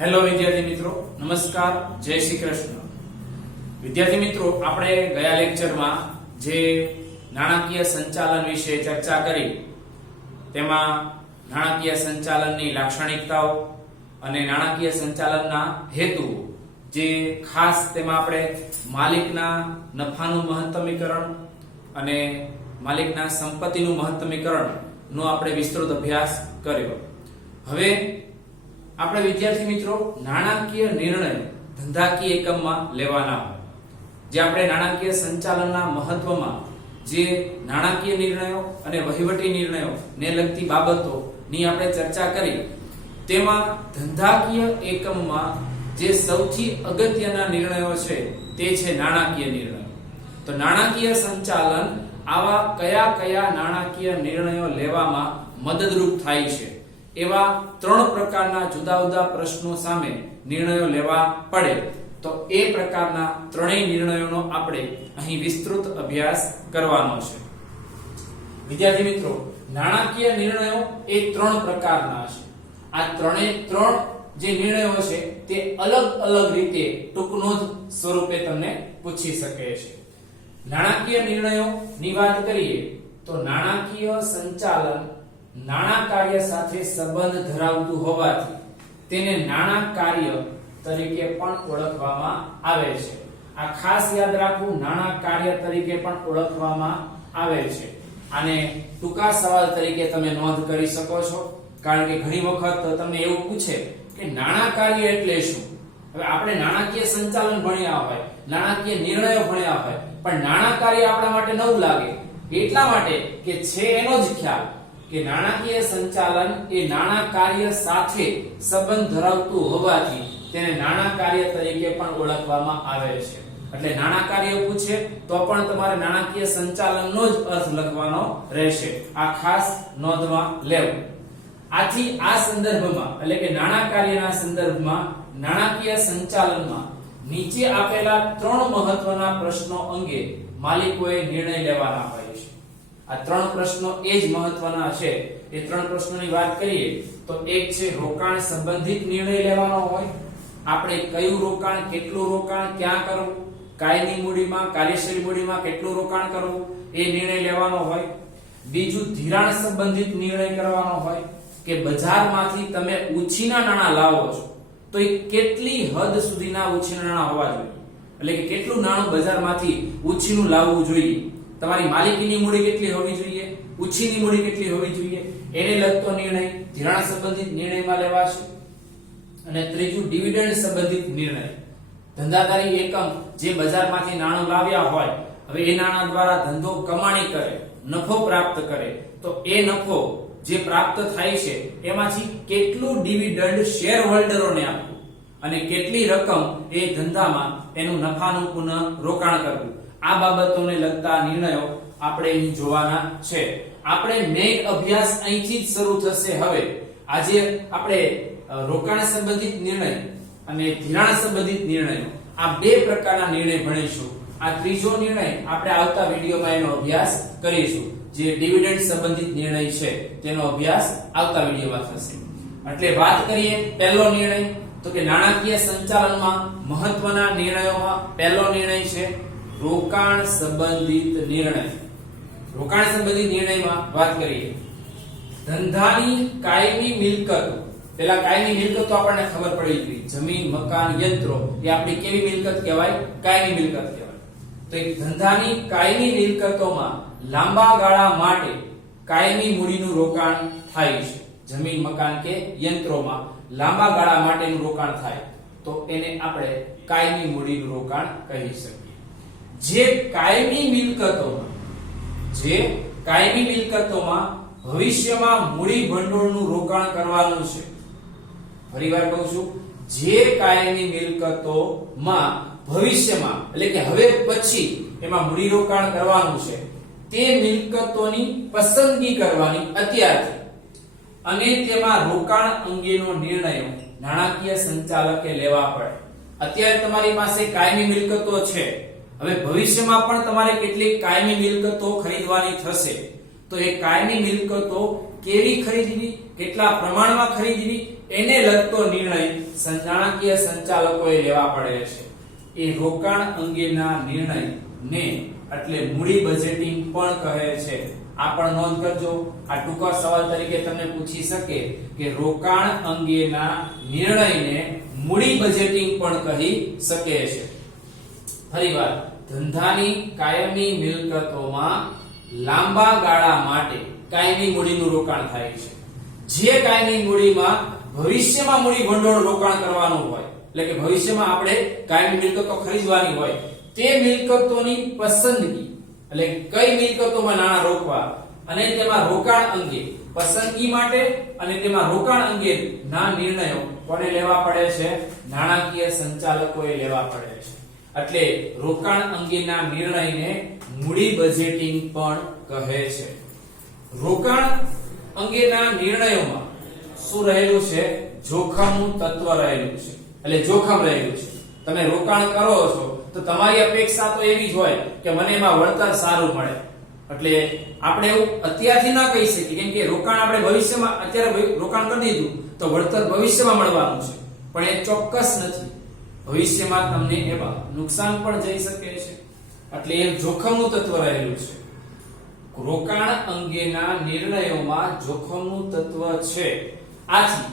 Hello વિદ્યાર્થી મિત્રો, નમસ્કાર, જય શ્રી કૃષ્ણ. વિદ્યાર્થી મિત્રો, આપણે ગયા લેક્ચરમાં જે નાણાકીય સંચાલન વિશે ચર્ચા કરી તેમાં નાણાકીય સંચાલનની લાક્ષણિકતાઓ અને નાણાકીય સંચાલનના હેતુઓ, જે ખાસ તેમાં આપણે માલિકના નફાનું મહત્તમીકરણ અને માલિકના સંપત્તિનું મહત્તમીકરણ નો આપણે વિસ્તૃત અભ્યાસ કર્યો. હવે આપણે વિદ્યાર્થી મિત્રો નાણાકીય નિર્ણય ધંધાકીય એકમમાં લેવાના હોય, જે આપણે નાણાકીય સંચાલનના મહત્વમાં જે નાણાકીય નિર્ણયો અને વહીવટી નિર્ણયો ને લગતી બાબતોની આપણે ચર્ચા કરી, તેમાં ધંધાકીય એકમમાં જે સૌથી અગત્યના નિર્ણયો છે તે છે નાણાકીય નિર્ણયો. તો નાણાકીય સંચાલન આવા કયા કયા નાણાકીય નિર્ણયો લેવામાં મદદરૂપ થાય છે, એવા 3 પ્રકારના જુદા જુદા પ્રશ્નો સામે નિર્ણયો લેવા પડે તો એ પ્રકારના ત્રણેય નિર્ણયોનો આપણે અહીં વિસ્તૃત અભ્યાસ કરવાનો છે. વિદ્યાર્થી મિત્રો, નાણાકીય નિર્ણયો એ 3 પ્રકારના છે. આ ત્રણે જે નિર્ણયો છે તે અલગ અલગ રીતે ટૂંકનોંધ સ્વરૂપે તમને પૂછી શકે છે. નાણાકીય નિર્ણયોની વાત કરીએ તો નાણાકીય સંચાલન નાણાં કાર્ય સાથે સંબંધ ધરાવતું હોવાથી તેને નાણાં કાર્ય તરીકે પણ ઓળખવામાં આવે છે. આ ખાસ યાદ રાખવું, નાણાં કાર્ય તરીકે પણ ઓળખવામાં આવે છે. આને ટૂંકા સવાલ તરીકે તમે નોંધ કરી શકો છો, કારણ કે ઘણી વખત તમને એવું પૂછે કે નાણાં કાર્ય એટલે શું. હવે આપણે નાણાકીય સંચાલન ભણ્યા હોય, નાણાકીય નિર્ણયો ભણ્યા હોય, પણ નાણાં કાર્ય આપણા માટે નવું લાગે એટલા માટે કે છે એનો જ ખ્યાલ કે નાણાકીય સંચાલન એ નાણાં કાર્ય સાથે સંબંધ ધરાવતું હોવાથી તેને નાણાં કાર્ય તરીકે પણ ઓળખવામાં આવે છે. એટલે નાણાં કાર્ય પૂછે તો પણ તમારે નાણાકીય સંચાલનનો જ અર્થ લખવાનો રહેશે. આ ખાસ નોંધમાં લેવું. આથી આ સંદર્ભમાં એટલે કે નાણાં કાર્યના સંદર્ભમાં નાણાકીય સંચાલનમાં નીચે આપેલા 3 મહત્વના પ્રશ્નો અંગે માલિકોએ નિર્ણય લેવાના હોય છે. આ 3 પ્રશ્નો એ જ મહત્વના છે. એ 3 પ્રશ્નોની વાત કરીએ તો એક છે રોકાણ સંબંધિત નિર્ણય લેવાનો હોય. આપણે કયું રોકાણ, કેટલું રોકાણ, ક્યાં કરવું, કાયમી મૂડીમાં, કાર્યશીલ મૂડીમાં કેટલું રોકાણ કરવું, એ નિર્ણય લેવાનો હોય. બીજું ધિરાણ સંબંધિત નિર્ણય કરવાનો હોય કે બજારમાંથી તમે ઉછીના નાણાં લાવો છો તો એ કેટલી હદ સુધીના ઉછીના નાણાં હોવા જોઈએ, એટલે કે કેટલું નાણું બજારમાંથી ઉછીનું લાવવું જોઈએ, તમારી માલિકીની મૂડી કેટલી હોવી જોઈએ, ઉછીની મૂડી કેટલી હોવી જોઈએ, એને લગતો નિર્ણય ધિરાણ સંબંધિત નિર્ણયમાં લેવાશે. અને ત્રીજું ડિવિડન્ડ સંબંધિત નિર્ણય. ધંધાદારી એકમ જે બજારમાંથી નાણું લાવ્યા હોય, હવે એ નાણાં દ્વારા ધંધો કમાણી કરે, નફો પ્રાપ્ત કરે, તો એ નફો જે પ્રાપ્ત થાય છે એમાંથી કેટલું ડિવિડન્ડ શેર હોલ્ડરોને આપવું અને કેટલી રકમ એ ધંધામાં એનું નફાનું પુનઃ રોકાણ કરવું, આ બાબતોને લગતા નિર્ણયો આપણે અહીં જોવાના છે. આપણે મેઇન અભ્યાસ અહીંથી જ શરૂ થશે. હવે આજે આપણે રોકાણ સંબંધિત નિર્ણય અને ધિરાણ સંબંધિત નિર્ણયો, આ 2 પ્રકારના નિર્ણય ભણીશું. આ ત્રીજો નિર્ણય આપણે આવતા વિડીયોમાં એનો અભ્યાસ કરીશું. જે ડિવિડન્ડ સંબંધિત નિર્ણય છે તેનો અભ્યાસ આવતા વિડીયોમાં થશે. એટલે વાત કરીએ પહેલો નિર્ણય, તો કે નાણાકીય સંચાલનમાં મહત્વના નિર્ણયોમાં પહેલો નિર્ણય છે રોકાણ સંબંધિત નિર્ણય. રોકાણ સંબંધિત નિર્ણયમાં વાત કરીએ ધંધાની કાયમી મિલકતો. પેલા કાયમી મિલકતો આપણને ખબર પડી ગઈ, જમીન, મકાન, યંત્રો, એ આપણી કેવી મિલકત કહેવાય? કાયમી મિલકત કહેવાય. તો એક ધંધાની કાયમી મિલકતોમાં લાંબા ગાળા માટે કાયમી મૂડીનું રોકાણ થાય છે. જમીન, મકાન કે યંત્રોમાં લાંબા ગાળા માટેનું રોકાણ થાય તો એને આપણે કાયમી મૂડીનું રોકાણ કહી શકીએ. જે કાયમી મિલકતોમાં ભવિષ્યમાં મૂડી ભંડોળનું રોકાણ કરવાનું છે. ફરીવાર કહું છું, જે કાયમી મિલકતોમાં ભવિષ્યમાં એટલે કે હવે પછી એમાં મૂડી રોકાણ કરવાનું છે, તે મિલકતોની પસંદગી કરવાની અત્યારથી અને તેમાં રોકાણ અંગેનો નિર્ણય નાણાકીય સંચાલકે લેવા પડે. અત્યારે તમારી પાસે કાયમી મિલકતો છે, હવે ભવિષ્યમાં પણ તમારે કેટલીક કાયમી મિલકતો ખરીદવાની થશે, તો એ કાયમી મિલકતો કેવી ખરીદવી, કેટલા પ્રમાણમાં ખરીદવી, એને લગતો નિર્ણય નાણાકીય સંચાલકોએ લેવા પડે છે. એ રોકાણ અંગેના નિર્ણયને એટલે મૂડી બજેટિંગ પણ કહે છે. આ પણ નોંધ કરજો. આ ટૂંકા સવાલ તરીકે તમને પૂછી શકે કે રોકાણ અંગેના નિર્ણયને મૂડી બજેટિંગ પણ કહી શકે છે. ફરીવાર, ધંધાની કાયમી મિલકતોમાં લાંબા ગાળા માટે કાયમી મૂડીનું રોકાણ થાય છે. જે કાયમી મૂડીમાં ભવિષ્યમાં મૂડી ભંડોળ રોકાણ કરવાનું હોય, એટલે કે ભવિષ્યમાં આપણે કાયમી મિલકતો ખરીદવાની હોય, તે મિલકતોની પસંદગી, એટલે કઈ મિલકતોમાં નાણાં રોકવા અને તેમાં રોકાણ અંગે પસંદગી માટે અને તેમાં રોકાણ અંગેના નિર્ણયો કોને લેવા પડે છે? નાણાકીય સંચાલકોએ લેવા પડે છે. એટલે રોકાણ અંગેના નિર્ણયને મૂડી બજેટિંગ પણ કહે છે. રોકાણ અંગેના નિર્ણયોમાં શું રહેલું છે? જોખમનું તત્વ રહેલું છે. એટલે જોખમ રહેલું છે. તમે રોકાણ કરો છો તો તમારી અપેક્ષા તો એવી જ હોય કે મને એમાં વળતર સારું મળે. એટલે આપણે એવું અત્યારથી ના કહી શકીએ, કેમ કે રોકાણ આપણે ભવિષ્યમાં અત્યારે રોકાણ કરી દીધું તો વળતર ભવિષ્યમાં મળવાનું છે, પણ એ ચોક્કસ નથી. ભવિષ્યમાં તમને એમાં નુકસાન પણ જઈ શકે છે. એટલે એ જોખમનું તત્વ રહેલું છે. રોકાણ અંગેના નિર્ણયોમાં જોખમનું તત્વ છે. આથી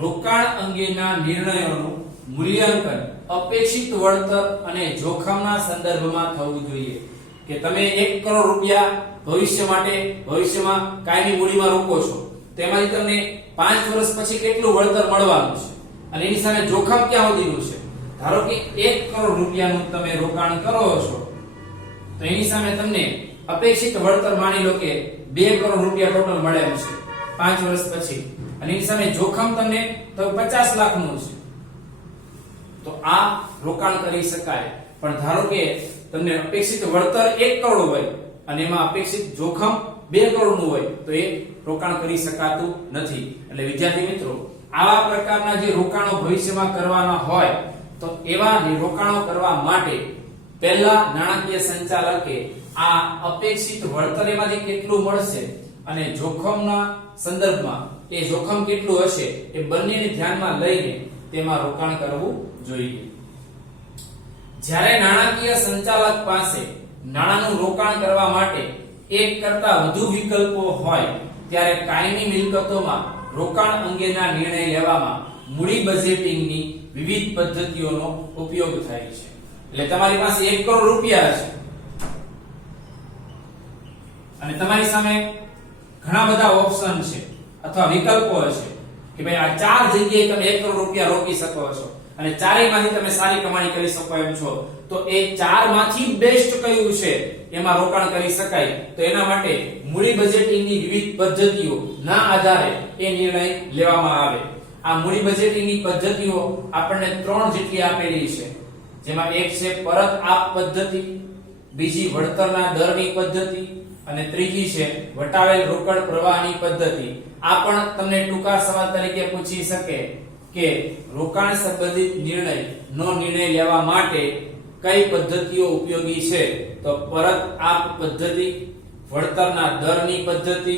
રોકાણ અંગેના નિર્ણયોનું મૂલ્યાંકન અપેક્ષિત વળતર અને જોખમના સંદર્ભમાં થવું જોઈએ. કે તમે 1 કરોડ રૂપિયા ભવિષ્યમાં કાયમી મૂડીમાં રોકો છો, તેમાંથી તમને 5 વર્ષ પછી કેટલું વળતર મળવાનું છે અને એની સામે જોખમ ક્યાં સુધીનું છે. ધારો કે 1 કરોડ રૂપિયાનું તમે રોકાણ કરો છો તો એની સામે તમને અપેક્ષિત વળતર માની લો કે 2 કરોડ રૂપિયા ટોટલ મળે છે 5 વર્ષ પછી, અને એની સામે જોખમ તમને તો 50 લાખનું છે, તો આ રોકાણ કરી શકાય. પણ ધારો કે તમને અપેક્ષિત વળતર 1 કરોડ હોય અને એમાં અપેક્ષિત જોખમ 2 કરોડનું હોય તો એ રોકાણ કરી શકાતું નથી. એટલે વિદ્યાર્થી મિત્રો, આવા પ્રકારના જે રોકાણો ભવિષ્યમાં કરવાના હોય તો એવા રોકાણો કરવા માટે પહેલા નાણાકીય સંચાલકે આ અપેક્ષિત વળતર એમાંથી કેટલું મળશે અને જોખમના સંદર્ભમાં એ જોખમ કેટલું હશે એ બંનેને ધ્યાનમાં લઈને તેમાં રોકાણ કરવું જોઈએ. જ્યારે નાણાકીય સંચાલક પાસે નાણાંનું રોકાણ કરવા માટે એક કરતા વધુ વિકલ્પો હોય ત્યારે કાયમી મિલકતોમાં રોકાણ અંગેના નિર્ણય લેવામાં મૂડી બજેટિંગની વિવિધ પદ્ધતિઓનો ઉપયોગ થાય છે. એટલે તમારી પાસે 1 કરોડ રૂપિયા છે અને તમારી સામે ઘણા બધા ઓપ્શન છે અથવા વિકલ્પો છે કે ભાઈ આ 4 જગ્યાએ તમે 1 કરોડ રૂપિયા રોકી શકો છો અને ચારેયમાંથી તમે સારી કમાણી કરી શકો એમ છો, તો એ 4 માંથી બેસ્ટ કયું છે એમાં રોકાણ કરી શકાય. તો એના માટે મૂડી બજેટિંગની વિવિધ પદ્ધતિઓ ના આધારે એ નિર્ણય લેવામાં આવે. આ મૂડી બજેટિંગની પદ્ધતિઓ આપણને 3 જેટલી આપેલી છે, જેમાં એક છે પરત આપ પદ્ધતિ, બીજી વળતરના દરની પદ્ધતિ અને ત્રીજી છે વટાવેલ રોકડ પ્રવાહની પદ્ધતિ. આ પણ તમને ટૂંકા સવાલ તરીકે પૂછી શકે કે રોકાણ સંબંધિત નિર્ણય લેવા માટે કઈ પદ્ધતિઓ ઉપયોગી છે. તો પરત આપ પદ્ધતિ, વળતરના દરની પદ્ધતિ,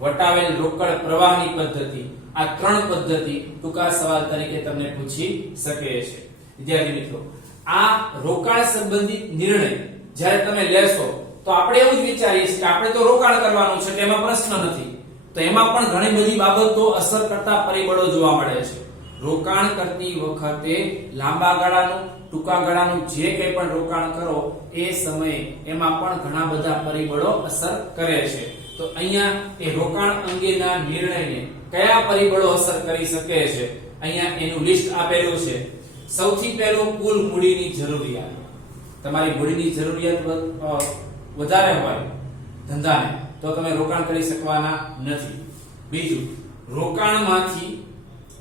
વટાવેલ રોકડ પ્રવાહની પદ્ધતિ. આ 3 પદ્ધતિ ટૂંકા સવાલ તરીકે તમને પૂછી શકે છે. વિદ્યાર્થી મિત્રો, આ રોકાણ સંબંધિત નિર્ણય જ્યારે તમે લેશો તો આપણે એવું જ વિચારીએ છીએ કે આપણે તો રોકાણ કરવાનું છે, તેમાં પ્રશ્ન નથી. તો એમાં પણ ઘણી બધી બાબતો અસર કરતા પરિબળો જોવા મળે છે. રોકાણ કરતી વખતે લાંબા ગાળાનું, ટૂંકા ગાળાનું જે કંઈ પણ રોકાણ કરો એ સમયે એમાં પણ ઘણા બધા પરિબળો અસર કરે છે. તો અહીંયા એ રોકાણ અંગેના નિર્ણયને કયા પરિબળો અસર કરી શકે છે અહીંયા એનું લિસ્ટ આપેલું છે. સૌથી પહેલું કુલ મૂડીની જરૂરિયાત. તમારી મૂડીની જરૂરિયાત વધારે હોય ધંધાને તો તમે રોકાણ કરી શકવાના નથી. બીજું, રોકાણમાંથી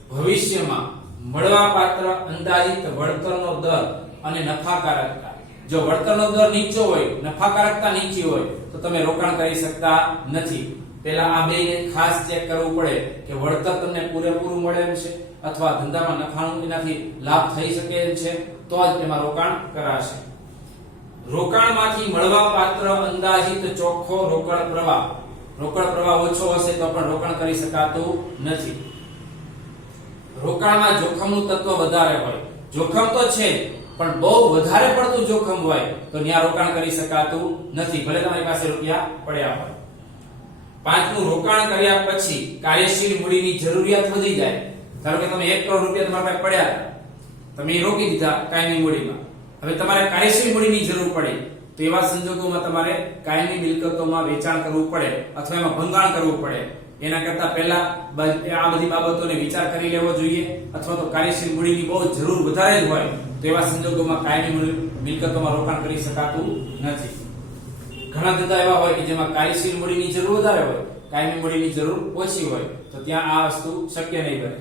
ભવિષ્યમાં મળવાપાત્ર અંદાજિત વળતરનો દર અને નફાકારકતા. જો વળતરનો દર નીચો હોય, નફાકારકતા નીચી હોય તો તમે રોકાણ કરી શકતા નથી. પહેલા આ બેને ખાસ ચેક કરવું પડે કે વળતર તમને પૂરેપૂરું મળે એમ છે અથવા ધંધામાં નફાનું એનાથી લાભ થઈ શકે એમ છે, તો જ તેમાં રોકાણ કરાશે. રોકાણમાંથી મળવાપાત્ર અંદાજિત ચોખ્ખો રોકડ પ્રવાહ. રોકડ પ્રવાહ ઓછો હશે તો પણ રોકાણ કરી શકાતું નથી. રોકાણમાં જોખમનું તત્વ વધારે હોય. જોખમ તો છે પણ બહુ વધારે પડતું જોખમ હોય તો ત્યાં રોકાણ કરી શકાતું નથી, ભલે તમારી પાસે રૂપિયા પડ્યા હોય. પાંચમું, રોકાણ કર્યા પછી કાર્યશીલ મૂડીની જરૂરિયાત વધી જાય. ધારો કે તમે 1 કરોડ રૂપિયા તમારા પાસે પડ્યા હતા, તમે એ રોકી દીધા કાયમી મૂડીમાં. હવે તમારે કાર્યશીલ મૂડીની જરૂર પડે તો એવા સંજોગોમાં તમારે કાયમી મિલકતોમાં વેચાણ કરવું પડે અથવા એમાં ભંગાણ કરવું પડે. એના કરતા પહેલા આ બધી બાબતોને વિચાર કરી લેવો જોઈએ, અથવા તો કાર્યશીલ મૂડીની બહુ જરૂર વધારે જ હોય તો એવા સંજોગોમાં કાયમી મિલકતોમાં રોકાણ કરી શકાતું નથી. ઘણા ધંધા એવા હોય કે જેમાં કાર્યશીલ મૂડીની જરૂર વધારે હોય, કાયમી મૂડીની જરૂર ઓછી હોય, તો ત્યાં આ વસ્તુ શક્ય નહીં બને.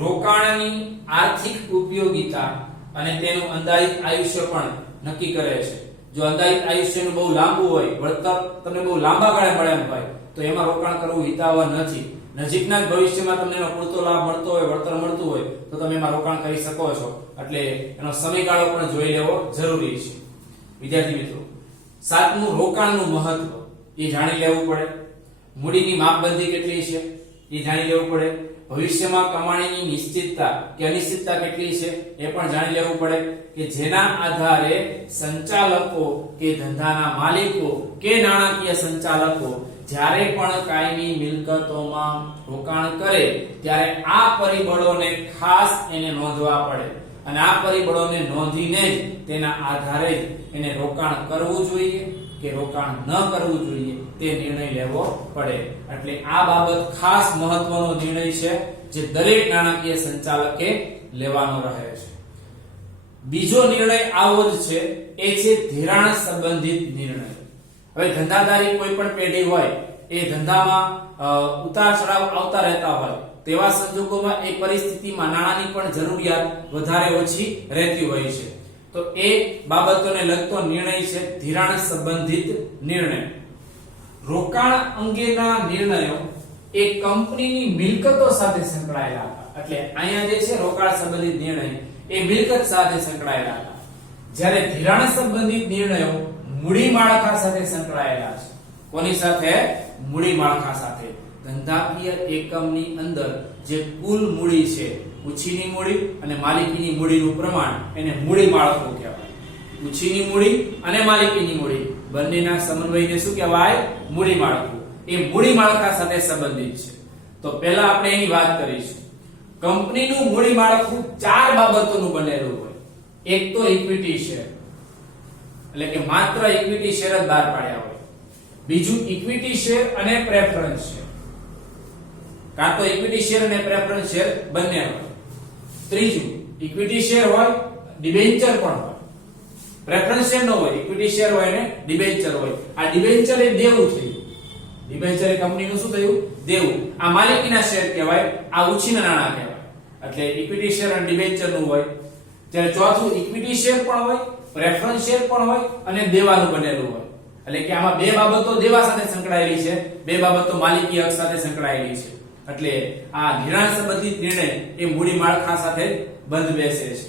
રોકાણની આર્થિક ઉપયોગિતા અને તેનું અંદાજિત આયુષ્ય પણ નક્કી કરે છે. જો અંદાજિત આયુષ્યનું બહુ લાંબુ હોય, વળતર તમને બહુ લાંબા ગાળે મળે એમ હોય તો એમાં રોકાણ કરવું હિતાવહ નથી. નજીકના જ ભવિષ્યમાં તમને એનો પૂરતો લાભ મળતો હોય, વળતર મળતું હોય તો તમે એમાં રોકાણ કરી શકો છો. એટલે એનો સમયગાળો પણ જોઈ લેવો જરૂરી છે. વિદ્યાર્થી મિત્રો, સાતમું, રોકાણનું મહત્વ એ જાણી લેવું પડે. મૂડીની માપબંધી કેટલી છે એ જાણી લેવું પડે. ભવિષ્યમાં કમાણીની નિશ્ચિતતા કે અનિશ્ચિતતા કેટલી છે એ પણ જાણી લેવું પડે કે જેના આધારે સંચાલકો કે ધંધાના માલિકો કે નાણાકીય સંચાલકો જ્યારે પણ કાયમી મિલકતોમાં રોકાણ કરે ત્યારે આ પરિબળોને ખાસ એને નોંધવા પડે, અને આ પરિબળોને નોંધીને જ તેના આધારે જ એને રોકાણ કરવું જોઈએ કે રોકાણ ન કરવું જોઈએ તે નિર્ણય લેવો પડે. એટલે આ બાબત ખાસ મહત્વનો નિર્ણય છે જે દરેક નાણાકીય સંચાલકે લેવાનો રહે છે. બીજો નિર્ણય આવો જ છે, એ છે ધિરાણ સંબંધિત નિર્ણય. હવે ધંધાદારી કોઈ પણ પેઢી હોય એ ધંધામાં ઉતાર ચઢાવ આવતા રહેતા હોય તેવા સંજોગોમાં એ પરિસ્થિતિમાં નાણાંની પણ જરૂરિયાત વધારે ઓછી રહેતી હોય છે. તો એ બાબતોને લગતો નિર્ણય છે ધિરાણ સંબંધિત નિર્ણય. રોકાણ અંગેના નિર્ણયો એ કંપનીની મિલકતો સાથે સંકળાયેલા હતા. એટલે અહીંયા જે છે રોકાણ સંબંધિત નિર્ણય એ મિલકત સાથે સંકળાયેલા હતા, જ્યારે ધિરાણ સંબંધિત નિર્ણયો મૂડી માળખા સાથે સંકળાયેલા છે. કોની સાથે? મૂડી માળખા સાથે. ધંધાકીય એકમની અંદર જે કુલ મૂડી છે, ઉછીની મૂડી અને માલિકીની મૂડીનું પ્રમાણ, એને મૂડી માળખું કહેવાય. ઉછીની મૂડી અને માલિકીની મૂડી બંનેના સમન્વયને શું કહેવાય? મૂડી માળખું. એ મૂડી માળખા સાથે સંબંધિત છે. તો પહેલા આપણે એની વાત કરીશું. કંપનીનું મૂડી માળખું 4 બાબતોનું બનેલું હોય. એક તો ઇક્વિટી શેર, એટલે કે માત્ર ઇક્વિટી શેર જ બહાર પાડ્યા હોય. બીજું ઇક્વિટી શેર અને પ્રેફરન્સ શેર, કાં તો ઇક્વિટી શેર અને પ્રેફરન્સ શેર બંને હોય. ત્રીજું ઇક્વિટી શેર હોય, ડિબેન્ચર પણ હોય. પ્રેફરન્સ શેર ન હોય, ઇક્વિટી શેર હોય ને ડિબેન્ચર હોય. આ ડિબેન્ચર એ દેવું થયું. ડિબેન્ચર એ કંપનીનું શું થયું? દેવું. આ માલિકીના શેર કહેવાય, આ ઉછીના નાણાં કહેવાય. એટલે ઇક્વિટી શેર અને ડિબેન્ચર નું હોય. ત્યારે ચોથું ઇક્વિટી શેર પણ હોય, પ્રેફરન્સ શેર પણ હોય અને દેવાનું બનેલું હોય. એટલે કે આમાં 2 બાબતો દેવા સાથે સંકળાયેલી છે, 2 બાબતો માલિકી હક સાથે સંકળાયેલી છે. એટલે આ ધિરાણ સંબંધિત નિર્ણય એ મૂડી માળખા સાથે બંધ બેસે છે.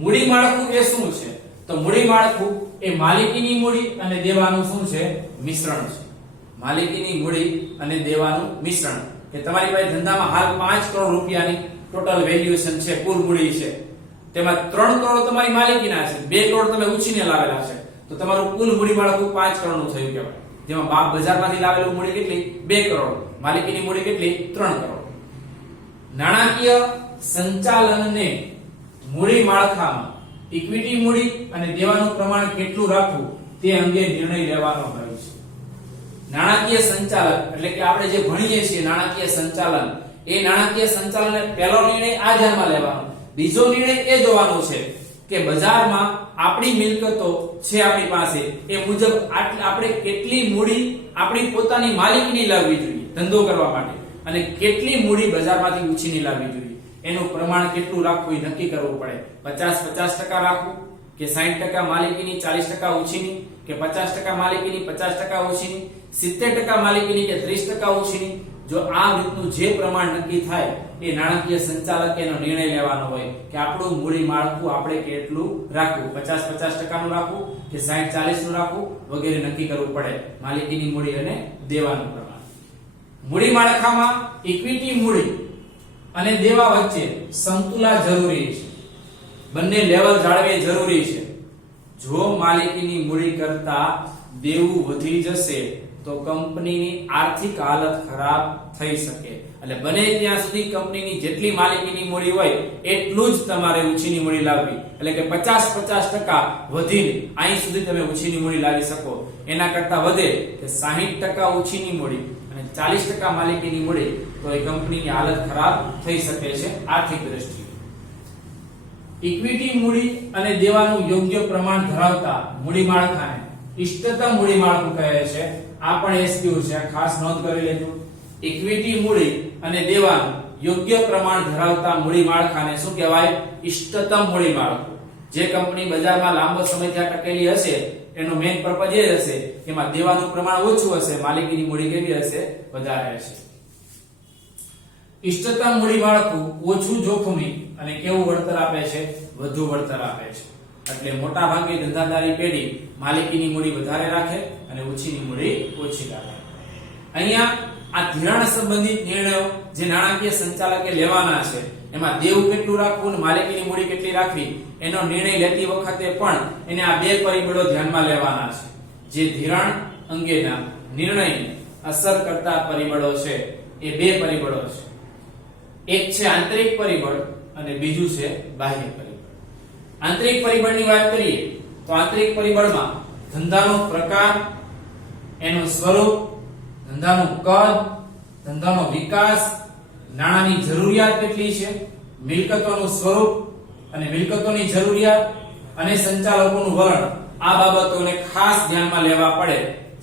મૂડી માળખું એ શું છે? તો મૂડી માળખું એ માલિકીની મૂડી અને દેવાનું શું છે? મિશ્રણ છે. માલિકીની મૂડી અને દેવાનું મિશ્રણ. કે તમારી પાસે ધંધામાં હાલ 5 કરોડ રૂપિયાની ટોટલ વેલ્યુએશન છે, કુલ મૂડી છે. તેમાં 3 કરોડ તમારી માલિકીના છે, 2 કરોડ તમે ઉછીને લાવેલા છે. તો તમારું કુલ મૂડી માળખું 5 કરોડનું થયું કહેવાય. જેમાં બાપ બજારમાંથી લાવેલું મૂડી કેટલી? 2 કરોડ. માલિકીની મૂડી કેટલી? 3 કરોડ. નાણાકીય સંચાલનને મૂડી માળખામાં ઇક્વિટી મૂડી અને દેવાનું પ્રમાણ કેટલું રાખવું તે અંગે નિર્ણય લેવાનો હોય છે. નાણાકીય સંચાલન એટલે કે આપણે જે ભણીએ છીએ નાણાકીય સંચાલન, એ નાણાકીય સંચાલનને પહેલો નિર્ણય આ ધ્યાનમાં લેવાનો. બીજો નિર્ણય એ જોવાનો છે કે બજારમાં આપણી મિલકતો છે આપણી પાસે, એ મુજબ આપણે કેટલી મૂડી આપણી પોતાની માલિકીની લાવવી જોઈએ ધંધો કરવા માટે, અને કેટલી મૂડી બજારમાંથી ઉછીની લાવવી જોઈએ. એનું પ્રમાણ કેટલું રાખવું એ નક્કી કરવું પડે. 50-50% રાખવું કે 60% માલિકીની 40% ઉછીની, કે 50% માલિકીની 50% ઉછીની, 70% માલિકીની કે 30% ઉછીની. જો આ રીતનું જે પ્રમાણ નક્કી થાય એ નાણાકીય સંચાલકે એનો નિર્ણય લેવાનો હોય કે આપણું મૂડી માળખું આપણે કેટલું રાખવું, 50-50% નું રાખવું કે 60-40 નું રાખવું વગેરે નક્કી કરવું પડે માલિકીની મૂડી અને દેવાનું પ્રમાણ. મૂડી માળખામાં ઇક્વિટી મૂડી અને દેવા વચ્ચે સમતુલા જરૂરી છે. બંને લેવલ જાળવવી જરૂરી છે. જો માલિકીની મૂડી કરતા દેવું વધી જશે તો કંપનીની આર્થિક હાલત ખરાબ થઈ શકે. એટલે બને ત્યાં સુધી કંપનીની જેટલી માલિકીની મૂડી હોય એટલું જ તમારે ઊંચીની મૂડી લાવવી. એટલે કે 50-50% વધીને અહીં સુધી તમે ઊંચીની મૂડી લાવી શકો. એના કરતા વધે કે 60% ઊંચીની મૂડી અને 40% માલિકીની મૂડી તો એ કંપનીની હાલત ખરાબ થઈ શકે છે આર્થિક દ્રષ્ટિએ. ઇક્વિટી મૂડી અને દેવાનું યોગ્ય પ્રમાણ ધરાવતા મૂડી માળખાને ઇષ્ટતમ મૂડી માળખું કહે છે. આ પણ એસક્યુ છે, ખાસ નોંધ કરી લેજો. ઇક્વિટી મૂડી અને દેવાનું યોગ્ય પ્રમાણ ધરાવતા મૂડી માળખાને શું કહેવાય? ઇષ્ટતમ મૂડી માળખું. જે કંપની બજારમાં લાંબો સમયથી ટકેલી હશે એનો મેઇન પર્પઝ એ હશે કે એમાં દેવાનું પ્રમાણ ઓછું હશે, માલિકીની મૂડી કેવી હશે? વધારે હશે. ઇષ્ટતમ મૂડી માળખું ઓછું જોખમી અને કેવું વળતર આપે છે? વધુ વળતર આપે છે. એટલે મોટા ભાગે ધંધાદારી પેઢી માલિકીની મૂડી વધારે રાખે અને ઓછીની મૂડી ઓછી રાખે. અહીંયા આ ધિરાણ સંબંધિત નિર્ણયો જે નાણાકીય સંચાલકે લેવાના છે એમાં દેવું કેટલું રાખવું અને માલિકીની મૂડી કેટલી રાખવી એનો નિર્ણય લેતી વખતે પણ એને આ બે પરિબળો ધ્યાનમાં લેવાના છે. જે ધિરાણ અંગેના નિર્ણયને અસર કરતા પરિબળો છે એ બે પરિબળો છે. એક છે આંતરિક પરિબળ અને બીજું છે બાહ્ય પરિબળ. આંતરિક પરિબળની વાત કરીએ તો આંતરિક પરિબળમાં ધંધાનો પ્રકાર, એનું સ્વરૂપ, ધંધાનું કદ, ધંધાનો વિકાસ, નાણાંની જરૂરિયાત કેટલી છે, મિલકતોનું સ્વરૂપ અને મિલકતોની જરૂરિયાત અને સંચાલકોનું વલણ, આ બાબતોને ખાસ ધ્યાનમાં લેવા પડે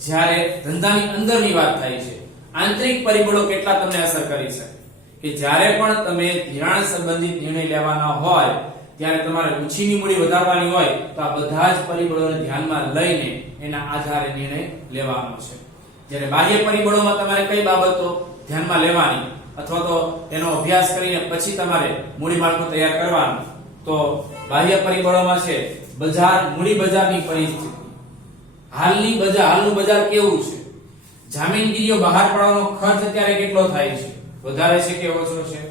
જ્યારે ધંધાની અંદરની વાત થાય છે. આંતરિક પરિબળો કેટલા તમને અસર કરી શકે કે જ્યારે પણ તમે ધિરાણ સંબંધિત નિર્ણય લેવાના હોય ત્યારે તમારે ઊંચીની મૂડી વધારવાની હોય તો આ બધા જ પરિબળોને ધ્યાનમાં લઈને એના આધારે નિર્ણય લેવાનો છે. જ્યારે બાહ્ય પરિબળોમાં તમારે કઈ બાબતો ધ્યાનમાં લેવાની અથવા તો એનો અભ્યાસ કરીને પછી તમારે મૂડી માળખું તૈયાર કરવાનું, તો બાહ્ય પરિબળોમાં છે બજાર, મૂડી બજારની પરિસ્થિતિ, હાલનું બજાર કેવું છે, જામીનગીરીઓ બહાર પાડવાનો ખર્ચ અત્યારે કેટલો થાય છે, વધારે છે કે ઓછો છે.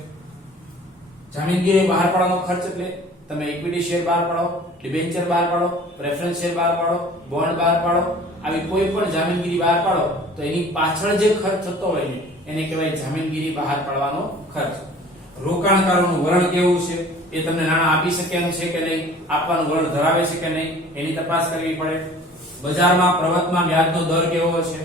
જામીનગીરીઓ બહાર પાડવાનો ખર્ચ એટલે તમે ઇક્વિટી શેર બહાર પાડો, ડિબેન્ચર બહાર પાડો, પ્રેફરન્સ શેર બહાર પાડો, બોન્ડ બહાર પાડો, આવી કોઈ પણ જામીનગીરી બહાર પાડો તો એની પાછળ જે ખર્ચ થતો હોય ને એને કહેવાય જામીનગીરી બહાર પાડવાનો ખર્ચ. રોકાણકારોનું વલણ કેવું છે, એ તમને નાણાં આપી શકે એમ છે કે નહીં, આપવાનું વલણ ધરાવે છે કે નહીં એની તપાસ કરવી પડે. બજારમાં પ્રવર્તમાન વ્યાજનો દર કેવો છે,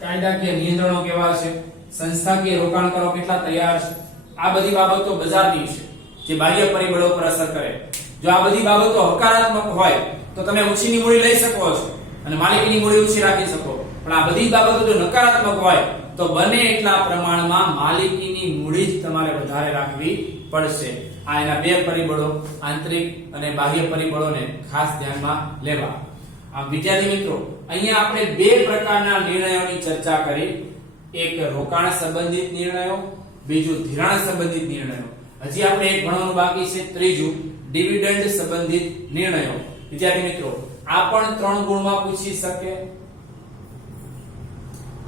કાયદાકીય નિયંત્રણો કેવા છે, સંસ્થાકીય રોકાણકારો કેટલા તૈયાર છે, આ બધી બાબતો બજારની છે જે બાહ્ય પરિબળો પર અસર કરે. જો આ બધી બાબતો હકારાત્મક હોય તો તમે ઊંચીની મૂડી લઈ શકો છો અને માલિકીની મૂડી ઊંચી રાખી શકો. પણ આ બધી બાબતો જો નકારાત્મક હોય તો બને એટલા પ્રમાણમાં માલિકીની મૂડી જ તમારે વધારે રાખવી પડશે. આ એના બે પરિબળો આંતરિક અને બાહ્ય પરિબળોને ખાસ ધ્યાનમાં લેવા. આમ વિદ્યાર્થી મિત્રો, અહીંયા આપણે બે પ્રકારના નિર્ણયોની ચર્ચા કરી. એક રોકાણ સંબંધિત નિર્ણયો, બીજું ધિરાણ સંબંધિત નિર્ણયો. હજી આપણે એક ભણવાનું બાકી છે, ત્રીજું ડિવિડન્ડ સંબંધિત નિર્ણયો. વિદ્યાર્થી મિત્રો, આ પણ 3 ગુણમાં પૂછી શકે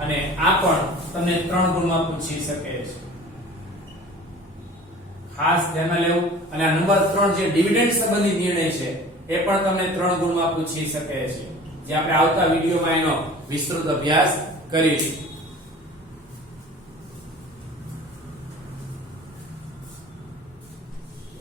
અને આ પણ તમને 3 ગુણમાં પૂછી શકે છે. ખાસ ધ્યાનમાં લેવું. અને આ નંબર 3 જે ડિવિડન્ડ સંબંધિત નિર્ણય છે એ પણ તમને 3 ગુણમાં પૂછી શકે છે, જે આપણે આવતા વિડીયોમાં એનો વિસ્તૃત અભ્યાસ કરીશું.